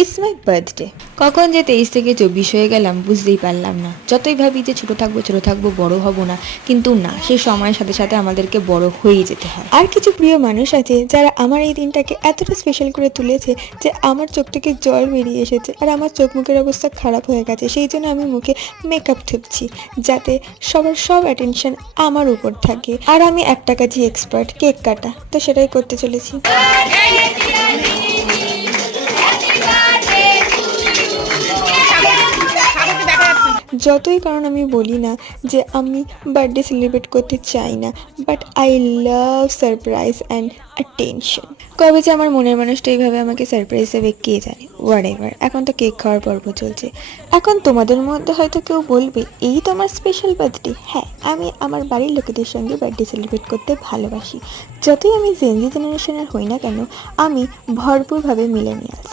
It's my birthday. কখন যে 23 থেকে 24 হয়ে গেলাম বুঝতেই পারলাম না। যতই ভাবি যে ছোট থাকবো বড় হব না, কিন্তু না, সেই সময়ের সাথে সাথে আমাদেরকে বড় হয়েই যেতে হয়। আর কিছু প্রিয় মানুষ আছে যারা আমার এই দিনটাকে এতটা স্পেশাল করে তুলেছে যে আমার চোখ থেকে জল বেরিয়ে এসেছে আর আমার চোখ মুখের অবস্থা খারাপ হয়ে গেছে। সেই জন্য আমি মুখে মেকআপ ঠেপছি যাতে সবার সব অ্যাটেনশন আমার উপর থাকে। আর আমি একটা কাজই এক্সপার্ট, কেক কাটা, তো সেটাই করতে চলেছি। যতই কারণ আমি বলি না যে আমি বার্থডে সেলিব্রেট করতে চাই না, but I love surprise and attention. কবে যে আমার মনের মানুষটা এইভাবে আমাকে সারপ্রাইজ দেবে কে জানে। হোয়াটএভার, এখন তো কেক খাওয়ার পর্ব চলছে। এখন তোমাদের মধ্যে হয়তো কেউ বলবে এই তো আমার স্পেশাল বার্থডে। হ্যাঁ, আমি আমার বাড়ির লোকেদের সঙ্গে বার্থডে সেলিব্রেট করতে ভালোবাসি। যতই আমি জেনজি জেনারেশনের হই না কেন, আমি ভরপুরভাবে মিলেনিয়ালস।